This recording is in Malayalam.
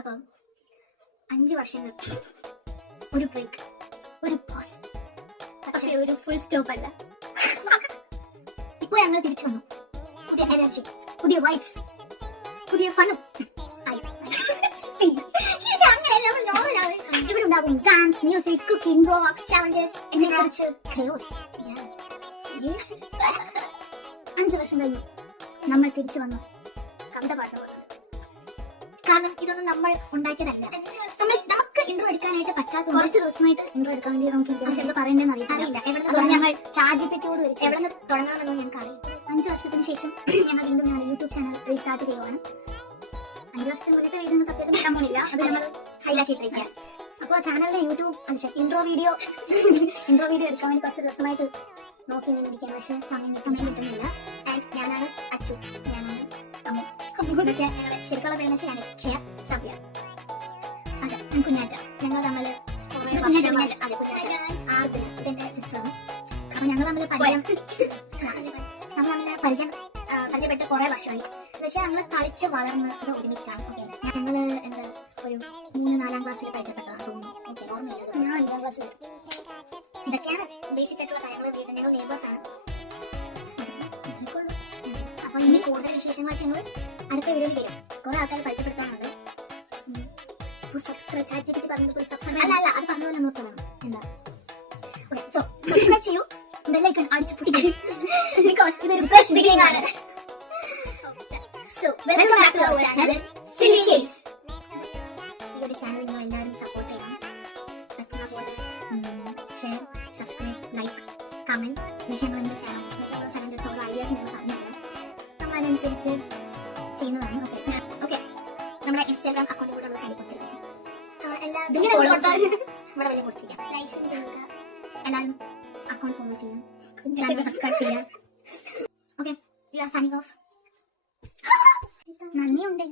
അപ്പം 5 വർഷങ്ങൾ ഒരു ബ്രേക്ക്, ഒരു പോസ്, പക്ഷെ ഒരു ഫുൾ സ്റ്റോപ്പ് അല്ല. ഇപ്പൊ ഞങ്ങൾ തിരിച്ചു വന്നു. പുതിയ എനർജി, പുതിയ വൈബ്സ്, പുതിയ ഫണും. ഇവിടെ ഉണ്ടാകും dance, music, cooking, vlogs, challenges, ഇതിനെക്കുറിച്ച് ഖയോസ്. 5 വർഷം കഴിഞ്ഞു നമ്മൾ തിരിച്ചു വന്നു. കവിത പാടുന്ന പോലെ. കാരണം ഇതൊന്നും നമ്മൾ ഉണ്ടാക്കിയതല്ല. നമുക്ക് ഇൻട്രോ എടുക്കാനായിട്ട് പറ്റാത്ത കുറച്ച് ദിവസമായിട്ട് ഇൻട്രോ എടുക്കാൻ വേണ്ടി നമുക്ക് എന്താ പറയേണ്ടതെന്ന് അറിയില്ല. ഞങ്ങൾ ചാജിപ്പിറ്റോട് എവിടെ നിന്ന് തുടങ്ങണമെന്നൊന്നും ഞങ്ങൾക്ക് അറിയില്ല. 5 വർഷത്തിന് ശേഷം ഞങ്ങൾ വീണ്ടും ഞങ്ങളുടെ യൂട്യൂബ് ചാനൽ റീസ്റ്റാർട്ട് ചെയ്യുവാണ്. 5 വർഷത്തിന് മുന്നത്തെ വീഡിയോ തപ്പിയൊന്നും കിട്ടാൻ പോണില്ല. അത് ഞങ്ങൾ ഹൈലാക്കിയിട്ടിരിക്കുക. അപ്പോൾ ചാനലിന്റെ യൂട്യൂബ് ഇൻട്രോ വീഡിയോ എടുക്കാൻ വേണ്ടി കുറച്ച് ദിവസമായിട്ട് നോക്കി ഇരിക്കാൻ, പക്ഷെ സമയം കിട്ടുന്നില്ല. ഞാനാണ് അച്ചു, ഞാനാണ് ഞങ്ങളുടെ ശരിക്കുള്ള പേരെന്ന് വെച്ചാൽ ക്ഷയ സഭ്യ. അതെ, കുഞ്ഞാറ്റ. ഞങ്ങൾ തമ്മിൽ ഇതെന്റെ സിസ്റ്ററാണ്. അപ്പൊ ഞങ്ങൾ തമ്മിൽ പരിചയപ്പെട്ട് കുറെ വർഷമായി. എന്ന് വെച്ചാൽ ഞങ്ങൾ കളിച്ച് വളർന്നത് ഒരുമിച്ചാണ്. ഞങ്ങള് എന്താ ഒരു 3-4 ക്ലാസ്സിൽ പരിചയപ്പെട്ടതാണ് തോന്നുന്നു. എനിക്ക് ഓർമ്മയില്ല. ഞാൻ 5ാം ക്ലാസ്സിൽ. ഇതൊക്കെയാണ് ബേസിക് ആയിട്ടുള്ള കാര്യങ്ങൾ. ഞങ്ങൾ നെയ്ബേഴ്സ് ആണ്. അപ്പൊ ഇനി കൂടുതൽ വിശേഷങ്ങളൊക്കെ ഞങ്ങൾ അടുത്ത വീഡിയോയിൽ തരും. കുറെ ആൾക്കാർ പരിചയപ്പെടുത്താനുണ്ട്. അല്ല അത് പറഞ്ഞ നമ്മൾ പറയണം. എന്താ സോ സബ്സ്ക്രൈബ് ചെയ്യൂ, ബെല്ലൈക്കൺ അടിച്ചു പിടിക്കും. ബിക്കോസ് ഇതൊരു ഫ്രഷ് ബിഗിനിംഗ് ആണ്. So welcome back to our channel silly case. ഈ ഒരു ചാനൽ നിങ്ങൾ എല്ലാവരും സപ്പോർട്ട് ചെയ്യണം. പറ്റുന്ന പോലെ ഷെയർ, സബ്സ്ക്രൈബ്, ലൈക്ക്, കമന്റ്. വിഷയങ്ങൾ എന്ത് ചെയ്യണം, ചലഞ്ചസ്, ഓരോ ഐഡിയാസ് നിങ്ങൾ പറഞ്ഞു തരണം. നമ്മൾ അതനുസരിച്ച് ചെയ്യുന്നതാണ്. ഓക്കെ, നമ്മുടെ ഇൻസ്റ്റാഗ്രാം അക്കൗണ്ട് കൂടെ നമ്മൾ സൈഡിൽ കൊടുത്തിരിക്കാം. ഇവിടെ വലിയ കൊടുത്തിരിക്കാം. എല്ലാവരും അക്കൗണ്ട് ഫോളോ ചെയ്യാം, ചാനൽ സബ്സ്ക്രൈബ് ചെയ്യാം. Okay, we are signing off. നന്ദിയുണ്ട്.